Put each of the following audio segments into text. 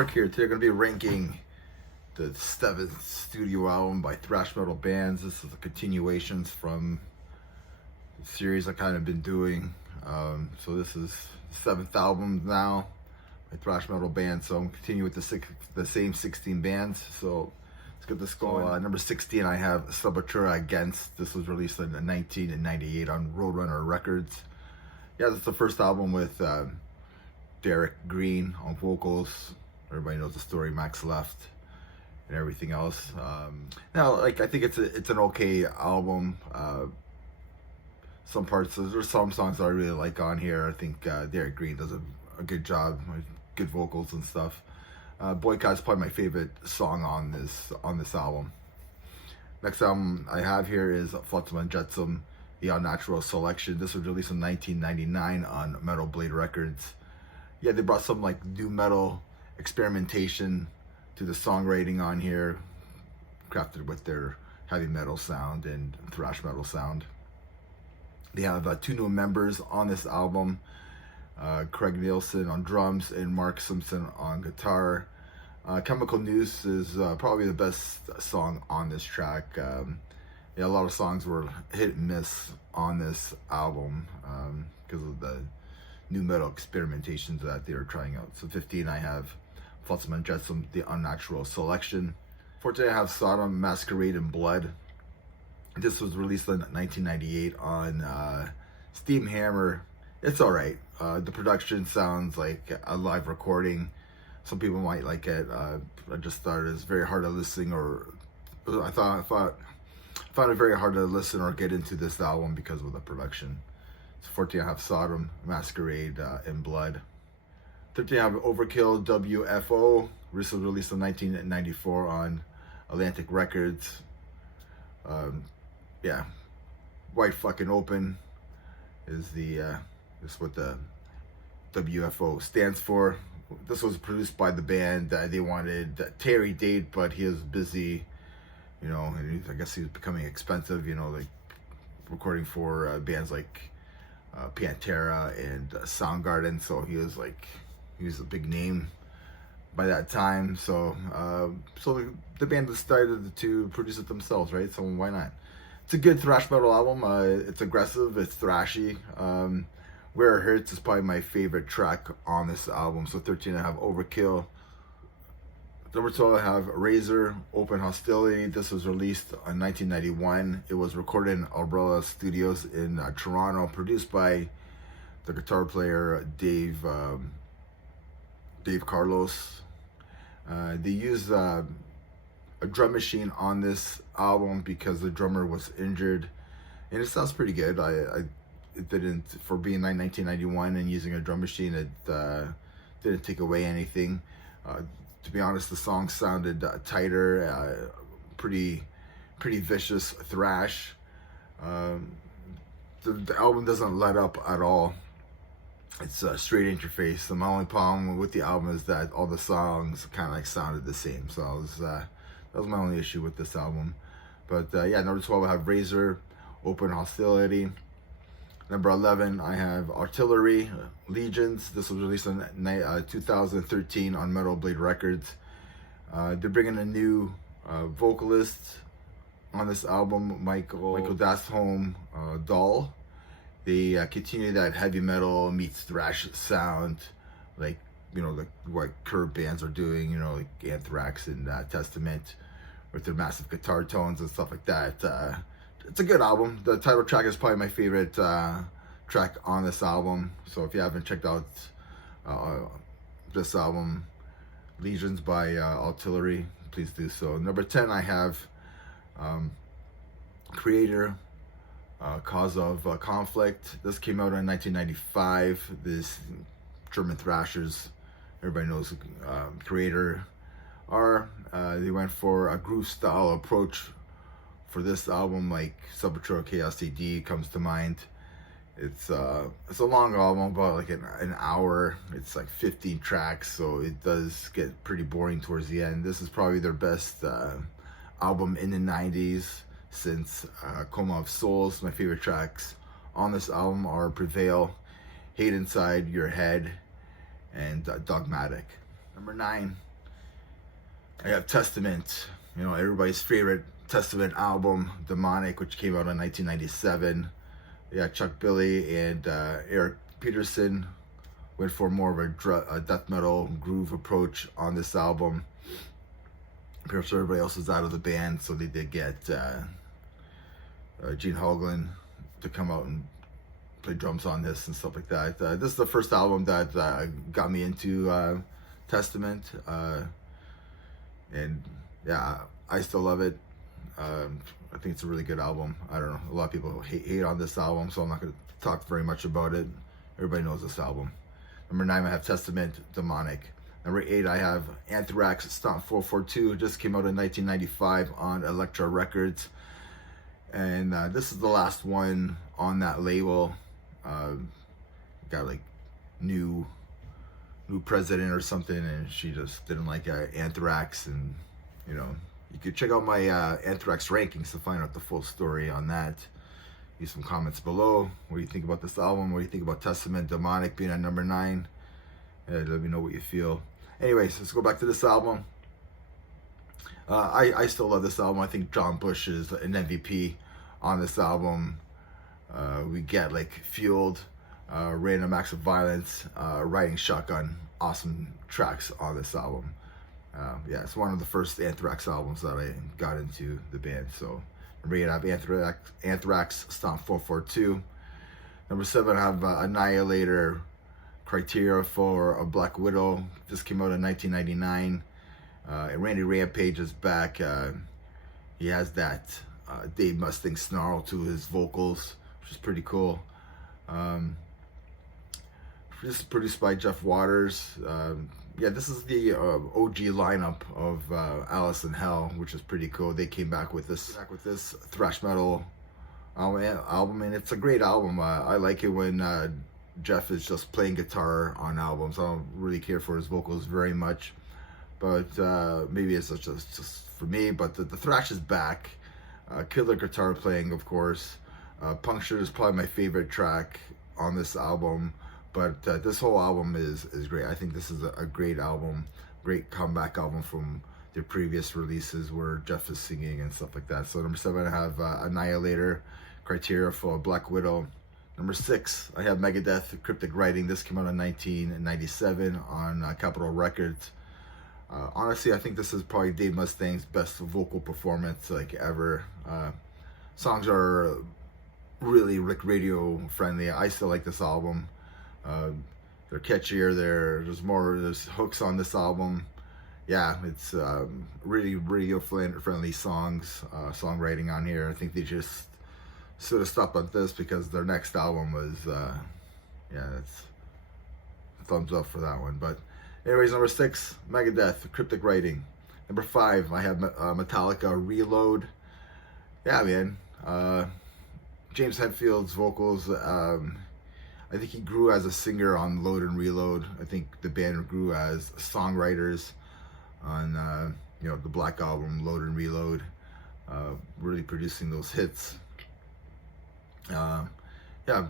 Mark here. Today I'm going to be ranking the seventh studio album by Thrash Metal Bands. This is the continuations from the series I kind of been doing. So this is the seventh album now by Thrash Metal Bands. So I'm continuing with the same 16 bands. So let's get this going. Number 16, I have Sepultura Against. This was released in 1998 on Roadrunner Records. Yeah, that's the first album with Derek Green on vocals. Everybody knows the story. Max left and everything else. Now, I think it's an okay album. Some parts, there's some songs that I really like on here. I think Derek Green does a good job, good vocals and stuff. Boycott's probably my favorite song on this album. Next album I have here is Flotsam and Jetsam, The Unnatural Selection. This was released in 1999 on Metal Blade Records. Yeah, they brought some new metal experimentation to the songwriting on here, crafted with their heavy metal sound and thrash metal sound. They have two new members on this album, Craig Nielsen on drums and Mark Simpson on guitar. Chemical Noose is probably the best song on this track. Yeah, a lot of songs were hit and miss on this album because of the new metal experimentations that they were trying out. So 15, I have Flotsam and Jetsam, The Unnatural Selection. 14, I have Sodom, Masquerade in Blood. This was released in 1998 on Steam Hammer. It's alright. The production sounds like a live recording. Some people might like it. I just thought it was very hard to listen, or I found it very hard to listen or get into this album because of the production. So 14, I have Sodom, Masquerade in Blood. 13, I have Overkill, WFO. This was released in 1994 on Atlantic Records. Yeah, Wide Fucking Open is what the WFO stands for. This was produced by the band. They wanted Terry Date, but he was busy, and I guess he was becoming expensive, recording for bands like Pantera and Soundgarden. So he was a big name by that time. So the band decided to produce it themselves, right? So why not? It's a good thrash metal album. It's aggressive, it's thrashy. Where It Hurts is probably my favorite track on this album. So 13, I have Overkill. Number 12, I have Razor, Open Hostility. This was released in 1991. It was recorded in Umbrella Studios in Toronto, produced by the guitar player Dave Carlos. They used a drum machine on this album because the drummer was injured, and it sounds pretty good. It didn't, for being 1991 and using a drum machine, it didn't take away anything. To be honest, the song sounded tighter, pretty vicious thrash. The album doesn't let up at all. It's straight in your face. My only problem with the album is that all the songs kind of sounded the same. So that was my only issue with this album. But yeah, number 12, I have Razor, Open Hostility. Number 11, I have Artillery, Legions. This was released in 2013 on Metal Blade Records. They're bringing a new vocalist on this album, Michael Dasholm Dahl. They continue that heavy metal meets thrash sound, like what current bands are doing, like Anthrax and Testament, with their massive guitar tones and stuff like that. It's a good album. The title track is probably my favorite track on this album. So if you haven't checked out this album, Legions by Artillery, please do so. Number 10, I have Creator, Cause of Conflict. This came out in 1995. This German thrashers, everybody knows Creator are. They went for a groove style approach for this album, like Sepultura Chaos AD comes to mind. It's a long album, about an hour. It's 15 tracks, so it does get pretty boring towards the end. This is probably their best album in the 90s since Coma of Souls. My favorite tracks on this album are Prevail, Hate Inside Your Head, and Dogmatic. Number 9, I have Testament, you know, everybody's favorite Testament album, Demonic, which came out in 1997. Yeah, Chuck Billy and Eric Peterson went for more of a death metal groove approach on this album. Pretty sure everybody else was out of the band, so they did get Gene Hoglan to come out and play drums on this and stuff like that. This is the first album that got me into Testament, and yeah, I still love it. I think it's a really good album. I don't know, a lot of people hate on this album, so I'm not going to talk very much about it. Everybody knows this album. Number 9, I have Testament, Demonic. Number 8, I have Anthrax, Stomp 442. Just came out in 1995 on Elektra Records. And this is the last one on that label. Got like new president or something, and she just didn't like Anthrax. And you know, you could check out my Anthrax rankings to find out the full story on that. Leave some comments below. What do you think about this album? What do you think about Testament, Demonic being at number 9? Let me know what you feel. Anyways, let's go back to this album. I still love this album. I think John Bush is an MVP on this album. We get like Fueled, Random Acts of Violence, Riding Shotgun, awesome tracks on this album. Yeah, it's one of the first Anthrax albums that I got into the band. So number 8, I have Anthrax, Stomp 442. Number 7, I have Annihilator, Criteria for a Black Widow. This came out in 1999. And Randy Rampage is back. He has that Dave Mustaine snarl to his vocals, which is pretty cool. This is produced by Jeff Waters. Yeah, this is the OG lineup of Alice in Hell, which is pretty cool. They came back with this thrash metal album, and it's a great album. I like it when Jeff is just playing guitar on albums. I don't really care for his vocals very much, but maybe it's just for me. But the thrash is back. Killer guitar playing, of course. Punctured is probably my favorite track on this album, but this whole album is great. I think this is a great album, great comeback album from their previous releases where Jeff is singing and stuff like that. So number 7, I have Annihilator, Criteria for Black Widow. Number 6, I have Megadeth, Cryptic Writing. This came out in 1997 on Capitol Records. Honestly, I think this is probably Dave Mustaine's best vocal performance like ever. Songs are really radio friendly. I still like this album. They're catchier. There's hooks on this album. Yeah, it's really radio friendly songs, songwriting on here. I think they just should have stopped at this because their next album was, yeah, it's thumbs up for that one. But anyways, number 6, Megadeth, Cryptic Writing. Number 5, I have Metallica, Reload. Yeah, man. James Hetfield's vocals, I think he grew as a singer on Load and Reload. I think the band grew as songwriters on, you know, the Black Album, Load and Reload. Really producing those hits. Yeah,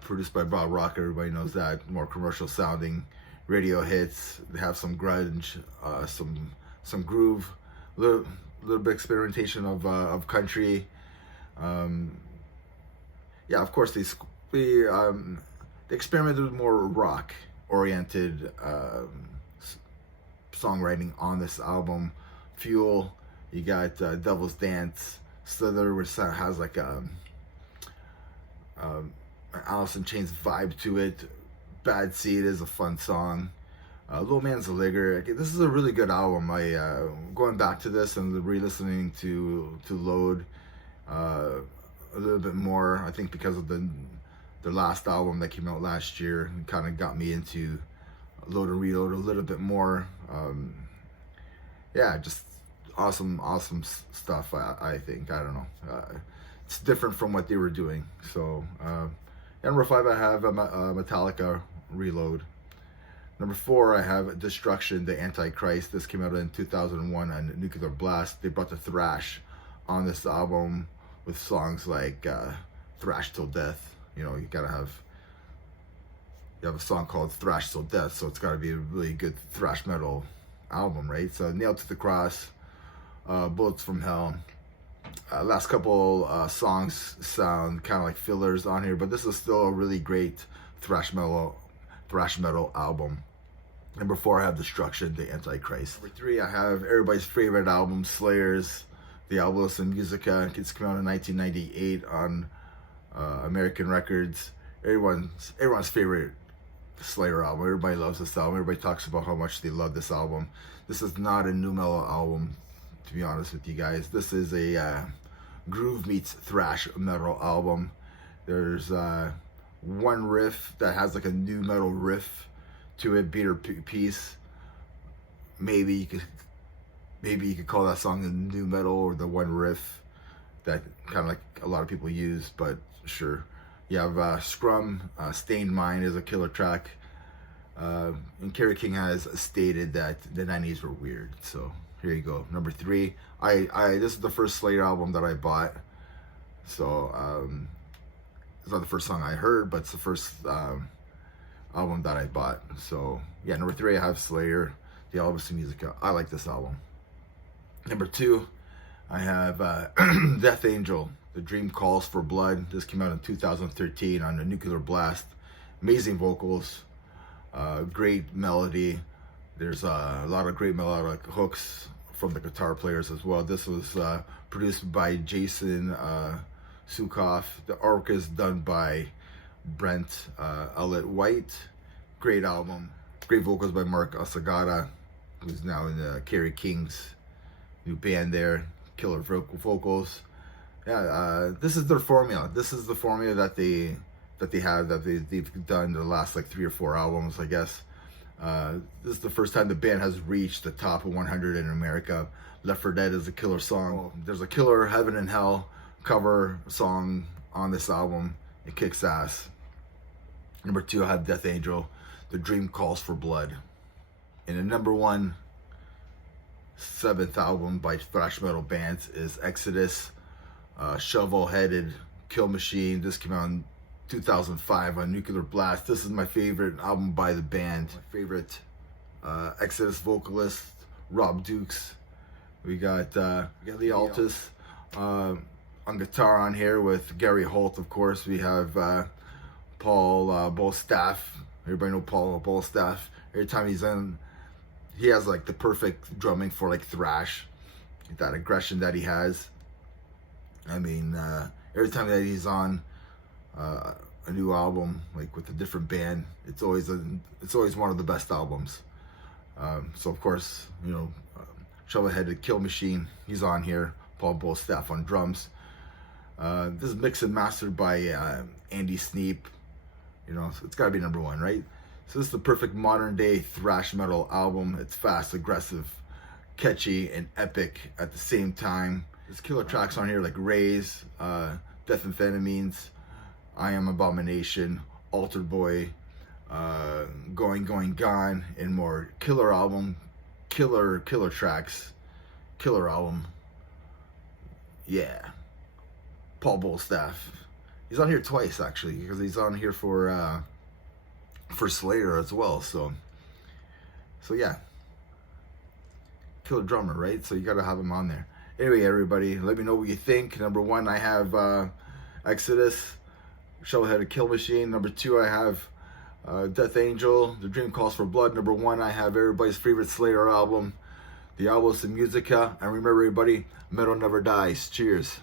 produced by Bob Rock. Everybody knows that. More commercial sounding radio hits. They have some grunge, some groove, a little bit experimentation of country. Yeah, of course they experimented with more rock oriented songwriting on this album. Fuel, you got Devil's Dance, Slither, which has like an Alice in Chains vibe to it. Bad Seed is a fun song. Little Man's a Ligger. This is a really good album. I going back to this and re-listening to Load a little bit more. I think because of their last album that came out last year, kind of got me into Load and Reload a little bit more. Yeah, just awesome stuff. I think. I don't know. It's different from what they were doing. So, number 5, I have Metallica, Reload. Number 4, I have Destruction, the Antichrist. This came out in 2001 on Nuclear Blast. They brought the thrash on this album with songs like Thrash Till Death. You know, you have a song called Thrash Till Death, so it's got to be a really good thrash metal album, right? So Nailed to the Cross, Bullets from Hell. Last couple songs sound kind of like fillers on here, but this is still a really great thrash metal album. Number 4, I have Destruction, the Antichrist. Number 3, I have everybody's favorite album, Slayer's The Albus and Musica. It's come out in 1998 on American Records. Everyone's favorite Slayer album. Everybody loves this album. Everybody talks about how much they love this album. This is not a nu metal album, to be honest with you guys. This is a groove meets thrash metal album. There's one riff that has like a nu metal riff to it, beat or piece. Maybe you could call that song the nu metal, or the one riff that kind of like a lot of people use, but sure. You have Scrum, Stained Mind is a killer track. And Kerry King has stated that the 90s were weird. So here you go. Number 3. This is the first Slayer album that I bought. So it's not the first song I heard, but it's the first album that I bought. So yeah, number 3, I have Slayer, The Albus and Musica. I like this album. Number 2, I have Death Angel, The Dream Calls for Blood. This came out in 2013 on the Nuclear Blast. Amazing vocals, great melody. There's a lot of great melodic hooks from the guitar players as well. This was produced by Jason Sukoff. The artwork is done by Brent Ellett White. Great album. Great vocals by Mark Asagata, who's now in the Kerry King's new band there. Killer vocals. Yeah, this is their formula. This is the formula that they've done the last like 3 or 4 albums, I guess. This is the first time the band has reached the top of 100 in America. Left for Dead is a killer song. There's a killer Heaven and Hell cover song on this album. It kicks ass. Number 2, I have Death Angel, The Dream Calls for Blood. And the number 1 7th album by thrash metal bands is Exodus, Shovel-Headed Kill Machine. This came out in 2005 on Nuclear Blast. This is my favorite album by the band. My favorite Exodus vocalist, Rob Dukes. We got the Altus on guitar on here with Gary Holt, of course. We have Paul Bostaph. Everybody know Paul Bostaph. Every time he's in, he has like the perfect drumming for like thrash, that aggression that he has. I mean, every time that he's on a new album, like with a different band, it's always one of the best albums. So of course, you know, Shovel-Headed Kill Machine, he's on here. Paul Bostaph on drums. This is mixed and mastered by Andy Sneap. You know, so it's got to be number 1, right? So this is the perfect modern day thrash metal album. It's fast, aggressive, catchy, and epic at the same time. There's killer tracks on here like Raise, Death Amphetamines, I Am Abomination, Altar Boy, Going Gone, and more. Killer album, killer tracks, killer album. Yeah. Paul Bostaph. He's on here twice actually, because he's on here for Slayer as well. So yeah. Killer drummer, right? So you gotta have him on there. Anyway, everybody, let me know what you think. Number 1, I have Exodus, Shovel-Headed Kill Machine. Number 2, I have Death Angel, The Dream Calls for Blood. Number 1, I have everybody's favorite Slayer album, The Albus and Musica. And remember, everybody, metal never dies. Cheers.